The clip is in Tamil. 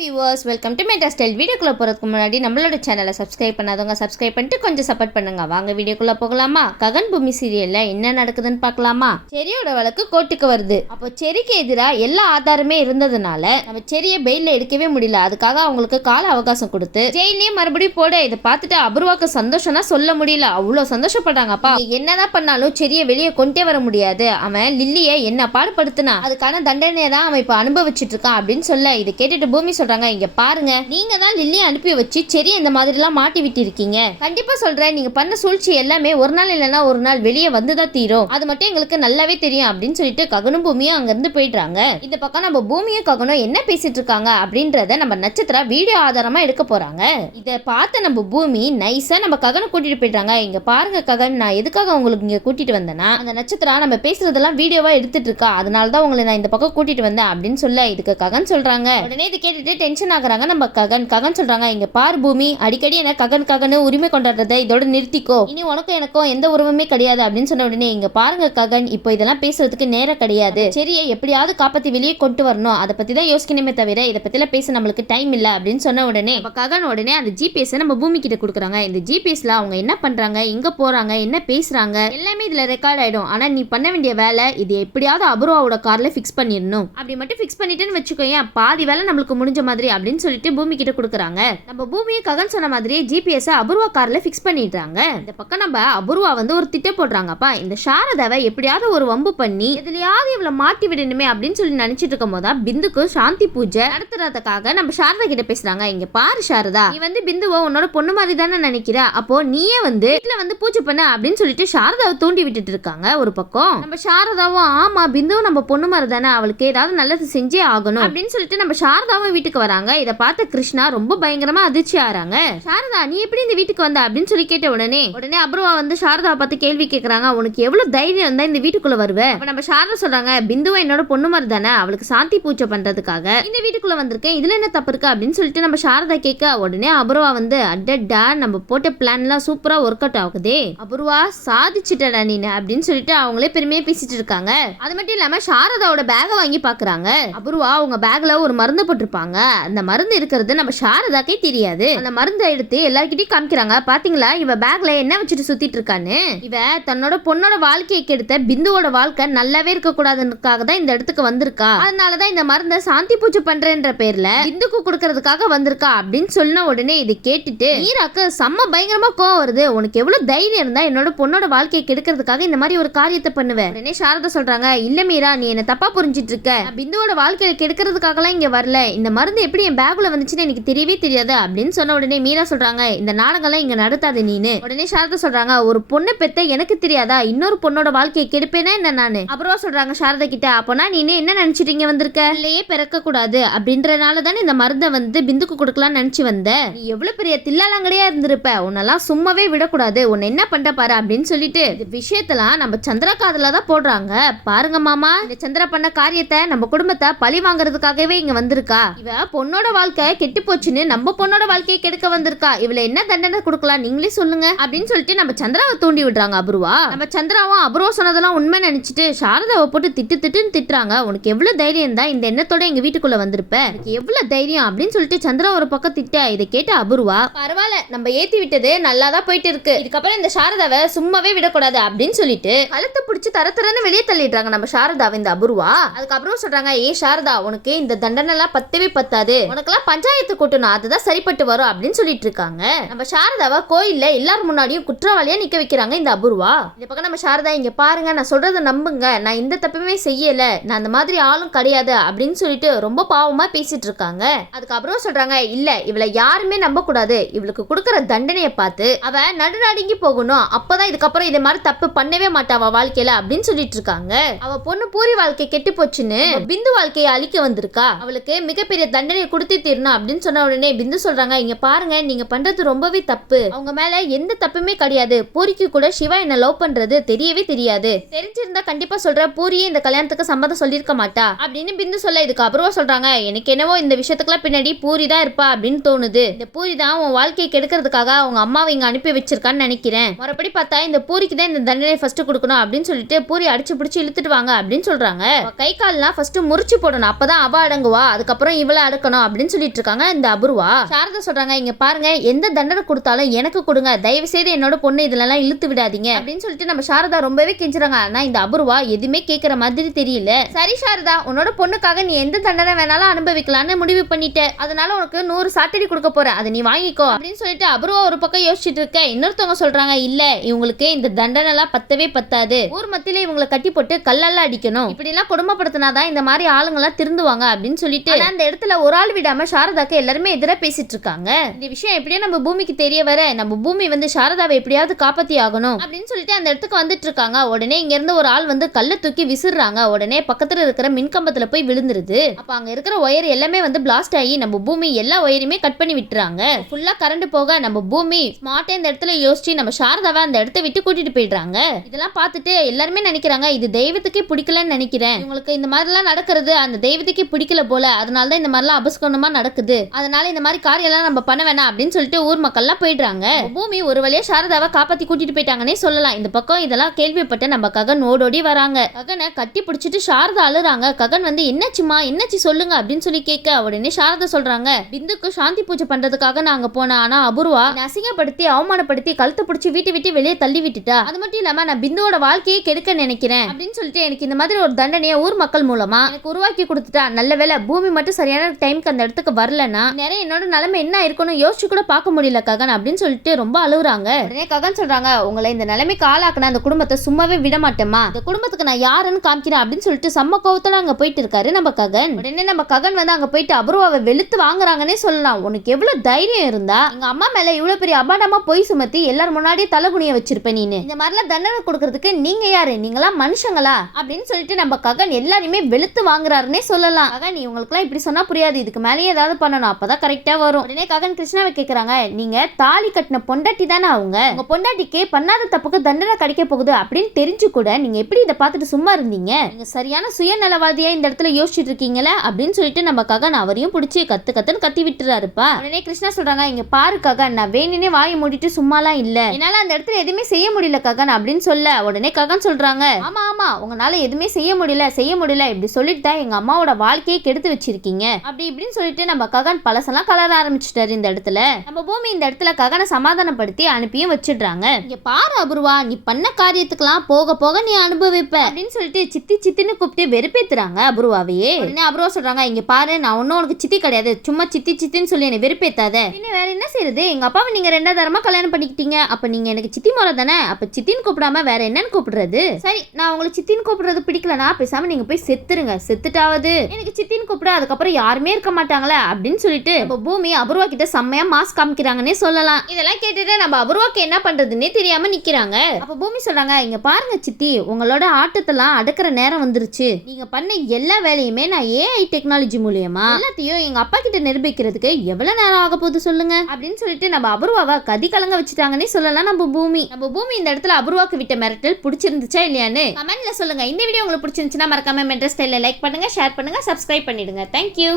Viewers, welcome to meta style. வீடியோக்குள்ள போறதுக்கு முன்னாடி நம்மளோட சேனலை சப்ஸ்கிரைப் பண்ணாதவங்க சப்ஸ்கிரைப் பண்ணிட்டு கொஞ்சம் சப்போர்ட் பண்ணுங்க. வாங்க வீடியோக்குள்ள போகலாமா? ககன் பூமி சீரியல்ல என்ன நடக்குதுன்னு பார்க்கலாமா? செரியோட வழக்கு கோர்ட்டுக்கு வருது. அப்போ செரிக்கு எதிராக எல்லா ஆதாரமே இருந்ததுனால நம்ம செரியை பெயில எடுக்கவே முடியல. அதுக்காக அவங்களுக்கு கால அவகாசம் கொடுத்து ஜெயிலே மறுபடியும் போட. இதை பார்த்துட்டு அபூர்வாக்கு சந்தோஷம்னா சொல்ல முடியல. அவ்வளோ சந்தோஷப்படுறாங்கப்பா. என்னதான் பண்ணாலும் செரியை வெளியே கொண்டே வர முடியாது. அவன் லில்லியை என்ன பாடுபடுத்தினா அதுக்கான தண்டனையை தான் அவன் இப்ப அனுபவிச்சுட்டு இருக்கான் அப்படின்னு சொல்ல, இதை கேட்டுட்டு பூமி சொல்றாங்க, இங்க பாருங்க, நீங்க தான் லில்லியை அனுப்பி வச்சு செரி இந்த மாதிரி எல்லாம் மாட்டி விட்டு இருக்கீங்க. கண்டிப்பா சொல்றேன், நீங்க பண்ண சூழ்ச்சி எல்லாமே ஒரு நாள் இல்லைன்னா ஒரு நாள் வெளியே வந்துதான் தீரும். அது மட்டும் எங்களுக்கு நல்லாவே தெரியும் அப்படின்னு சொல்லிட்டு ககனும் பூமியும் அங்க இருந்து போயிடுறாங்க. இந்த பக்கம் நம்ம பூமியும் ககனும் என்ன பேசிட்டு இருக்காங்க அப்படின்றத நம்ம நட்சத்திரா வீடியோ ஆதாரமா எடுக்க போறாங்க. இதை பார்த்த நம்ம பூமி நைஸா நம்ம ககனை கூட்டிட்டு போயிடுறாங்க. இங்க பாருங்க ககன், நான் எதுக்காக உங்களுக்கு இங்க கூட்டிட்டு வந்தேன்னா, அந்த நட்சத்திரா நம்ம பேசுறதெல்லாம் வீடியோவா எடுத்துட்டு இருக்கா, அதனாலதான் உங்களை நான் இந்த பக்கம் கூட்டிட்டு வந்தேன் அப்படின்னு சொல்ல, இதுக்கு ககன் சொல்றாங்க. உடனே இது கேட்டுட்டு டென்ஷன் ஆகுறாங்க நம்ம ககன் சொல்றாங்க, இங்க பார் பூமி, அடிக்கடி என்ன ககன் உரிமை கொண்டாடுறதை இதோட நிறுத்திக்கோ. இனி உனக்கும் எனக்கும் எந்த உறவுமே கிடையாது அப்படின்னு சொன்ன உடனே, இங்க பாருங்க ககன், இப்போ இதெல்லாம் பேசுறதுக்கு நேரம் கிடையாது. சரியா எப்படியாவது காப்பாத்தி வெளியே கொண்டு வரணும், அதை பத்தி தான் யோசிக்கணுமே தவிர இதை பத்தில பேச நம்மளுக்கு டைம் இல்ல அப்படின்னு சொன்ன உடனே ககன் உடனே அந்த ஜிபிஎஸ் நம்ம பூமி கிட்ட கொடுக்குறாங்க. இந்த ஜிபிஎஸ்ல அவங்க என்ன பண்றாங்க, எங்க போறாங்க, என்ன பேசுறாங்க எல்லாமே இதுல ரெக்கார்ட் ஆயிடும். ஆனா நீ பண்ண வேண்டிய வேலை, இது எப்படியாவது அபூர்வாவோட கார்ல ஃபிக்ஸ் பண்ணிடணும். அப்படி மட்டும் ஃபிக்ஸ் பண்ணிட்டேன்னு வச்சுக்கோங்க, பாதி வேலை நம்மளுக்கு முடிஞ்ச மாதிரி அப்படின்னு சொல்லிட்டு பூமி கிட்ட கொடுக்குறாங்க. நம்ம பூமியை ககன் சொன்ன மாதிரி ஜிபிஎஸ் அபூர்வா கார்ல ஃபிக்ஸ் பண்ணிடுறாங்க. இந்த பக்கம் நம்ம அபூர்வா வந்து ஒரு திட்டம் போடுறாங்கப்பா. இந்த சாரதாவை எப்படியாவது ஒரு வம்பு பண்ணி எதுலயாவது இவ்வளவு மாட்டி விடணுமே அப்படின்னு சொல்லி நினைச்சிட்டு இருக்கும் போதா பிந்துக்கு சாந்தி பூஜை நடத்துறதுக்காக நம்ம சாரதா கிட்ட பேசுறாங்க. இங்க பாரு சாரதா, நீ வந்து பிந்துவோ உன்னோட பொண்ணு மாதிரி தானே நினைக்கிற, அப்போ நீயே வந்து வீட்டுல வந்து பூஜை பண்ண அப்படின்னு சொல்லிட்டு சாரதாவை தூண்டி விட்டுட்டு இருக்காங்க. ஒரு பக்கம் நம்ம சாரதாவும், ஆமா பிந்துவும் நம்ம பொண்ணு மாதிரி தானே, அவளுக்கு ஏதாவது நல்லது செஞ்சே ஆகணும் அப்படின்னு சொல்லிட்டு நம்ம சாரதாவும் வீட்டுக்கு வராங்க. இதை பார்த்த கிருஷ்ணா ரொம்ப பயங்கரமா அதிர்ச்சி ஆறாங்க. சாரதா, நீ எப்படி இந்த வீட்டுக்கு வந்த அப்படின்னு சொல்லி கேட்ட உடனே அபூர்வா வந்து சாரதாவை பார்த்து கேள்வி கேட்கறாங்க, உனக்கு எவ்வளவு தைரியம் இருந்தா இந்த வீட்டுக்குள்ள வருவே? அப்ப நம்ம சாரதா சொல்றாங்க, பிந்துவா என்னோட பொண்ணு மாதிரி தானே, அவளுக்கு சாந்தி பூஜை பண்றதுக்காக இந்த வீட்டுக்குள்ள வந்திருக்கேன், இதுல என்ன தப்பு இருக்கு அப்படின்னு சொல்லிட்டு நம்ம சாரதா கேட்க உடனே அபூர்வா வந்து, அடடா நம்ம போட்ட பிளான் எல்லாம் சூப்பரா ஒர்க் அவுட் ஆகுதே, அபூர்வா சாதிச்சுட்டடா நீனு அப்படின்னு சொல்லிட்டு அவங்களே பெருமையா பேசிட்டு இருக்காங்க. அது மட்டும் இல்லாம சாரதாவோட பேக வாங்கி பாக்குறாங்க. அபூர்வா அவங்க பேக்ல ஒரு மருந்து போட்டிருப்பாங்க. அந்த மருந்து இருக்கிறது நம்ம சாரதாக்கே தெரியாது. அந்த மருந்தை எடுத்து எல்லார்கிட்டயும் காமிக்கிறாங்க. பாத்தீங்களா இவ பேக்ல என்ன வச்சுட்டு சுத்திட்டு இருக்கான்னு. இவ தன்னோட பொண்ணோட வாழ்க்கையை கெடுத்த பிந்துவோட வாழ்க்கை நல்லாவே இருக்க கூடாதுக்காக தான் இந்த இடத்துக்கு வந்திருக்கா. அதனாலதான் இந்த மருந்தை சாந்தி பூஜை பண்றேன்ற பேர்ல பிந்துக்கு கொடுக்கறதுக்காக வந்திருக்கா அப்படின்னு சொன்ன உடனே இதை கேட்டுட்டு மீராக்கு செம்ம பயங்கரமா கோவம் வருது. உனக்கு எவ்வளவு தைரியம் இருந்தா என்னோட பொண்ணோட வாழ்க்கையை கெடுக்கிறதுக்காக இந்த மாதிரி ஒரு காரியத்தை பண்ணுவேன். உடனே சாரதா சொல்றாங்க, இல்ல மீரா, நீ என்ன தப்பா புரிஞ்சிட்டு இருக்க, பிந்துவோட வாழ்க்கையை கெடுக்கிறதுக்காக எல்லாம் இங்க வரல, இந்த மருந்து எப்படி என் பேக்குள்ள வந்துச்சுன்னு எனக்கு தெரியவே தெரியாது அப்படின்னு சொன்ன உடனே மீரா சொல்றாங்க, இந்த நாடகம்லாம் இங்க நடத்தாது நீனு. உடனே சாரதா சொல்றாங்க, ஒரு பொண்ணை பெத்த எனக்கு தெரியாதா, இன்னொரு பொண்ணோட வாழ்க்கையை கெடுப்பேனா என்ன நானு? அப்புறம் சொல்றாங்க சாரதா கிட்ட, அப்பனா நீ என்ன நினைச்சிட்டீங்க வந்திருக்க, இல்லையே பிறக்க கூடாது அப்படின்றனால தானே இந்த மருந்தை வந்து பிந்துக்கு கொடுக்கலாம்னு நினைச்சு வந்த, நீ எவ்வளவு பெரிய தில்லாலங்கடையா இருந்திருப்ப, உன்னெல்லாம் சும்மாவே விடக்கூடாது, உன்னை என்ன பண்ற பாரு அப்படின்னு சொல்லிட்டு இந்த விஷயத்தெல்லாம் நம்ம சந்திரா காதுல தான் போடுறாங்க. பாருங்க மாமா, இந்த சந்திரா பண்ண காரியத்தை நம்ம குடும்பத்தை பழி வாங்குறதுக்காகவே இங்க வந்திருக்கா. இவ பொண்ணோட வாழ்க்கை கெட்டு போச்சுன்னு நம்ம பொண்ணோட வாழ்க்கையை கெடுக்க வந்திருக்கா. இவள என்ன தண்டனை கொடுக்கலாம் நீங்களே சொல்லுங்க அப்படின்னு சொல்லிட்டு நம்ம சந்திராவை தூண்டி விடுறாங்க அபூர்வா. நம்ம சந்திராவும் அபூர்வா சொன்னதெல்லாம் உண்மை நினைச்சிட்டு சாரதாவை போட்டு திட்டுன்னு திட்டுறாங்க. உனக்கு எவ்வளவு தைரியம் தான் இந்த எண்ணத்தோட எங்க வீட்டுக்குள்ள வந்திருப்ப, எனக்கு எவ்வளவு தைரியம் அப்படின்னு சொல்லிட்டு சந்திரா ஒரு பக்கம் திட்ட. இதை கேட்ட அபூர்வா, பரவாயில்ல நம்ம ஏத்தி விட்டது நல்லாதான் போயிட்டு இருக்கு, இதுக்கப்புறம் இந்த சாரதாவை சும்மாவே விடக்கூடாது அப்படின்னு சொல்லிட்டு கழுத்தை பிடிச்சி தரன்னு வெளியே தள்ளிடுறாங்க நம்ம சாரதாவை இந்த அபூர்வா. அதுக்கப்புறம் சொல்றாங்க, ஏ சாரதா, உனக்கு இந்த தண்டனை எல்லாம் பத்தவே பத்தாது, உனக்கெல்லாம் பஞ்சாயத்து கூட்டணும், அதுதான் சரிப்பட்டு வரும் அப்படின்னு சொல்லிட்டு இருக்காங்க. நம்ம சாரதாவை கோயில்ல எல்லாரும் முன்னாடியும் குற்றவாளியா நிக்க வைக்கிறாங்க இந்த அபூர்வா. இந்த பக்கம் நம்ம சாரதா, இங்க பாருங்க, நான் சொல்றதை நம்புங்க, நான் இந்த தப்புமே செய்யல, நான் அந்த மாதிரி ஆளும் கிடையாது அப்படின்னு சொல்லிட்டு ரொம்ப பாவமா பேசிட்டு இருக்காங்க. அதுக்கப்புறம் சொல்றாங்க, இல்ல இவளை யாருமே நம்ப கூடாது, இவளுக்கு கொடுக்கற தண்டனையை பார்த்து அவ நடுநடுங்கி போகணும், அப்பதான் இதுக்கப்புறம் இதே மாதிரி தப்பு பண்ணவே மாட்டா அவ வாழ்க்கையில அப்படின்னு சொல்லிட்டு இருக்காங்க. அவ பொண்ணு பூரி வாழ்க்கை கெட்டு போச்சுன்னு பிந்து வாழ்க்கையை அழிக்க வந்திருக்கா, அவளுக்கு மிகப்பெரிய தண்டனை கொடுத்து தீரணும் அப்படின்னு சொன்ன உடனே பிந்து சொல்றாங்க, இங்க பாருங்க நீங்க பண்றது ரொம்பவே தப்பு, அவங்க மேல எந்த தப்புமே கிடையாது, பூரிக்கு கூட சிவா என்ன லவ் பண்றது தெரியவே தெரியாது, தெரிஞ்சிருந்தா கண்டிப்பா சொல்ற பூரியே இந்த கல்யாணத்துக்கு சம்மதம் சொல்லிருக்க மாட்டா அப்படின்னு பிந்து சொல்ல. இதுக்கு அப்புறம் சொல்றாங்க, எனக்கு என்னவோ இந்த விஷயத்துக்குலாம் பின்னாடி பூரி தான் இருப்பா அப்படின்னு தோணுது, இந்த பூரி தான் உன் வாழ்க்கையை கெடுக்கிறதுக்காக அவங்க அம்மாவை இங்க அனுப்பி வச்சிருக்கான்னு நினைக்கிறேன், மறுபடி பார்த்தா இந்த பூரிக்கு தான் இந்த தண்டனை ஃபர்ஸ்ட் கொடுக்கணும் அப்படின்னு சொல்லிட்டு பூரி அடிச்சு பிடிச்சி இழுத்துட்டு வாங்க அப்படின்னு சொல்றாங்க. கை கால்லாம் ஃபர்ஸ்ட் முறிச்சு போடணும், அப்பதான் அவ அடங்குவா, அதுக்கப்புறம் இவளை அடுக்கணும் அப்படின்னு சொல்லிட்டு இருக்காங்க இந்த அபூர்வா. சாரதா சொல்றாங்க இங்க பாருங்க எந்த தண்டனை கொடுத்தாலும் எனக்கு கொடுங்க, தயவு செய்து என்னோட பொண்ணு இதெல்லாம் இழுத்து விடாதீங்க அப்படின்னு சொல்லிட்டு நம்ம சாரதா ரொம்பவே கெஞ்சுறாங்க. ஆனா இந்த அபூர்வா எதுவுமே கேட்கற மாதிரி தெரியல. சரி சாரதா, உன்னோட பொண்ணுக்காக நீ எந்த தண்டனை வேணாலும் அனுபவிக்கலாம்னு முடிவு பண்ணிட்ட, அதனால உனக்கு 100 சாட்டடி கொடுக்க போற, அதை நீ வாங்கிக்கோ அப்படின்னு சொல்லிட்டு அபூர்வா ஒரு பக்கம் யோசிச்சுட்டு இருக்க. இன்னொருத்தவங்க சொல்றாங்க இல்ல இவங்களுக்கு இந்த தண்டனை எல்லாம் பத்தவே பத்தாது, ஊர் மத்தியில இவங்களை கட்டி போட்டு கல்லால அடிக்கணும், இப்படி எல்லாம் கொடுமைப்படுத்தினாதான் இந்த மாதிரி ஆளுங்க எல்லாம் திருந்துவாங்க அப்படின்னு சொல்லிட்டு அந்த இடத்துல ஒரு ஆள் விடாம சாரதாக்கு எல்லாருமே எதிராக பேசிட்டு இருக்காங்க. இந்த விஷயம் எப்படியோ நம்ம பூமிக்கு தெரிய வர நம்ம பூமி வந்து சாரதாவை எப்படியாவது காப்பாத்தி ஆகணும் அப்படின்னு சொல்லிட்டு அந்த இடத்துக்கு வந்துட்டு இருக்காங்க. உடனே இங்க இருந்து ஒரு ஆள் வந்து கல்லை தூக்கி விசிறாங்க. உடனே பக்கத்துல இருக்கிற மின்கம்பத்துல போய் விழுந்துருது. அப்ப அங்க இருக்கிற ஒயர் எல்லாமே வந்து பிளாஸ்ட் ஆகி நம்ம பூமி எல்லா ஒயரையுமே கட் பண்ணி விட்டுறாங்க. ஃபுல்லா கரண்ட் போக நம்ம பூமி ஸ்மார்ட்டா இந்த இடத்துல யோசிச்சு நம்ம சாரதாவை அந்த இடத்த விட்டு கூட்டிட்டு போயிடுறாங்க. இதெல்லாம் பார்த்துட்டு எல்லாருமே நினைக்கிறாங்க இது தெய்வத்துக்கே பிடிக்கலன்னு நினைக்கிறேன், இவங்களுக்கு இந்த மாதிரி எல்லாம் நடக்கிறது அந்த தெய்வத்துக்கே பிடிக்கல போல, அதனாலதான் இந்த மாதிரிலாம் அபஸ்கோணமா நடக்குது, அதனால இந்த மாதிரி காரியம் எல்லாம் நம்ம பண்ண வேணாம் அப்படின்னு சொல்லிட்டு ஊர் மக்கள் எல்லாம் போயிடுறாங்க. பூமி ஒரு வழியா சாரதாவை காப்பாத்தி கூட்டிட்டு போயிட்டாங்கன்னே சொல்லலாம். இந்த பக்கம் இதெல்லாம் கேள்விப்பட்டு நம்ம ககன் ஓடோடி வராங்க. ககனை கட்டி பிடிச்சிட்டு சாரதா அழுறாங்க. ககன் வந்து என்னாச்சுமா என்னாச்சு சொல்லுங்க அப்படின்னு சொல்லி கேட்க உடனே சாரதா சொல்றாங்க பிந்துக்கு சாந்தி பூஜை பண்றதுக்காக நாங்க போனேன், ஆனா அபூர்வா அசிங்கப்படுத்தி அவமானப்படுத்தி கழுத்தை பிடிச்சி வீட்டை விட்டு வெளியே தள்ளி விட்டுட்டா, அது மட்டும் இல்லாம நான் பிந்துவோட வாழ்க்கையை கெடுக்க நினைக்கிறேன் அப்படின்னு சொல்லிட்டு எனக்கு இந்த மாதிரி ஒரு தண்டனையை ஊர் மக்கள் மூலமா எனக்கு உருவாக்கி கொடுத்துட்டா, நல்ல வேளை பூமி மட்டும் சரியான டைம்க்கு அந்த இடத்துக்கு வரலன்னா நிறைய என்னோட நிலைமை என்ன இருக்குன்னு யோசிச்சு கூட பார்க்க முடியல ககன் அப்படின்னு சொல்லிட்டு ரொம்ப அழுகுறாங்க. உடனே ககன் சொல்றாங்க உங்களை இந்த நிலைமைக்கு ஆளாக்குன அந்த குடும்பத்தை சும்மாவே விட மாட்டேமா, இந்த குடும்பத்துக்கு நான் யாருன்னு காமிக்கிறேன் அப்படின்னு சொல்லிட்டு செம்ம கோவத்துல அங்க போயிட்டு இருக்காரு நம்ம ககன். உடனே நம்ம ககன் வந்து அங்க போயிட்டு அபூர்வாவை வெளுத்து வாங்குறாங்கன்னே சொல்லலாம். உனக்கு எவ்வளவு தைரியம் இருந்தா எங்க அம்மா மேல இவ்வளவு பெரிய அபாண்டமா போய் சுமத்தி எல்லாரும் முன்னாடியே தலகுனிய வச்சிருப்பேன், நீனு இந்த மாதிரிலாம் தண்டனை கொடுக்கறதுக்கு நீங்க யாரு, நீங்களா மனுஷங்களா அப்படின்னு சொல்லிட்டு நம்ம ககன் எல்லாருமே வெளுத்து வாங்குறாருன்னே சொல்லலாம். ககன் இவங்களுக்கு எல்லாம் இப்படி சொன்னா புரியாது, இதுக்கு மேலேயே ஏதாவது பண்ணணும் அப்பதான் கரெக்டா வரும். உடனே ககன் கிருஷ்ணாவை கேக்குறாங்க நீங்க தாலி கட்டின பொண்டாட்டி தானே அவங்க, உங்க பொண்டாட்டிக்கு பண்ணாத தப்புக்கு தண்டனை கிடைக்க போகுது அப்படின்னு தெரிஞ்சு கூட நீங்க எப்படி இதை பார்த்துட்டு சும்மா இருந்தீங்க, நீங்க சரியான சுயநலவாதியா இந்த இடத்துல யோசிச்சுட்டு இருக்கீங்களா அப்படின்னு சொல்லிட்டு நம்ம ககன் அவரையும் பிடிச்சி கத்துன்னு கத்தி விட்டுறாருப்பா. உடனே கிருஷ்ணா சொல்றாங்க இங்க பாரு ககன், நான் வேணுனே வாயை மூடிட்டு சும்மாலாம் இல்ல, என்னால அந்த இடத்துல எதுவுமே செய்ய முடியல ககன் அப்படின்னு சொல்ல உடனே ககன் சொல்றாங்க ஆமா ஆமா உங்களால எதுவுமே செய்ய முடியல இப்படி சொல்லிட்டு தான் எங்க அம்மாவோட வாழ்க்கையை கெடுத்து வச்சிருக்கீங்க அப்படி இப்படின்னு சொல்லிட்டு நம்ம ககன் பழசெல்லாம் கலர ஆரம்பிச்சிட்டாரு. இந்த இடத்துல நம்ம பூமி இந்த இடத்துல ககனை சமாதானப்படுத்தி அனுப்பியும் வச்சிடுறாங்க. இங்க பாரு அபூர்வா, நீ பண்ண காரியத்துக்கெல்லாம் போக போக நீ அனுபவிப்ப அப்படின்னு சொல்லிட்டு சித்தின்னு கூப்பிட்டு வெறுப்பேத்துறாங்க அபூர்வாவையே. உடனே அபூர்வா சொல்றாங்க இங்க பாரு நான் ஒன்னும் உனக்கு சித்தி கிடையாது, சும்மா சித்தின்னு சொல்லி என்னை வெறுப்பேத்தாத, இன்னும் வேற என்ன செய்யறது, எங்க அப்பாவை நீங்க 2வது தரமா கல்யாணம் பண்ணிக்கிட்டீங்க, அப்ப நீங்க எனக்கு சித்தி முறை தானே, அப்ப சித்தின்னு கூப்பிடாம வேற என்னன்னு கூப்பிடுறது, சரி நான் உங்களுக்கு சித்தின்னு கூப்பிடுறது பிடிக்கலனா பேசாம நீங்க போய் செத்துருங்க, செத்துட்டாவது எனக்கு சித்தின்னு கூப்பிட அதுக்கப்புறம் யாருமே இருக்க மாட்டாங்களே அப்படின்னு சொல்லிட்டு பூமி அபூர்வா கிட்ட செம்மையா மாஸ்க் காமிக்கிறாங்கன்னே சொல்லலாம். இதெல்லாம் கேட்டுட்டு நம்ம அபூர்வாக்கு என்ன பண்றதுன்னே தெரியாம நிக்கிறாங்க. அப்ப பூமி சொல்றாங்க இங்க பாருங்க சித்தி, உங்களோட ஆட்டத்தெல்லாம் அடக்குற நேரம் வந்துருச்சு, நீங்க பண்ண எல்லா வேலையுமே நான் AI டெக்னாலஜி மூலியமா எல்லாத்தையும் எங்க அப்பா கிட்ட நிரூபிக்கிறதுக்கு எவ்வளவு நேரம் ஆக போகுது சொல்லுங்க அப்படின்னு சொல்லிட்டு நம்ம அபூர்வாவை கதி கலங்க வச்சுட்டாங்கன்னே சொல்லலாம். நம்ம பூமி இந்த இடத்துல அபூர்வாக்கு விட்ட மிரட்டல் பிடிச்சிருந்துச்சா இல்லையான்னு கமெண்ட்ல சொல்லுங்க. இந்த வீடியோ உங்களுக்கு பிடிச்சிருந்துச்சுன்னா மறக்காம மெட்ரஸ் ஸ்டைல லைக் பண்ணுங்க, ஷேர் பண்ணுங்க, சப்ஸ்கிரைப் பண்ணிடுங்க. தேங்க்யூ.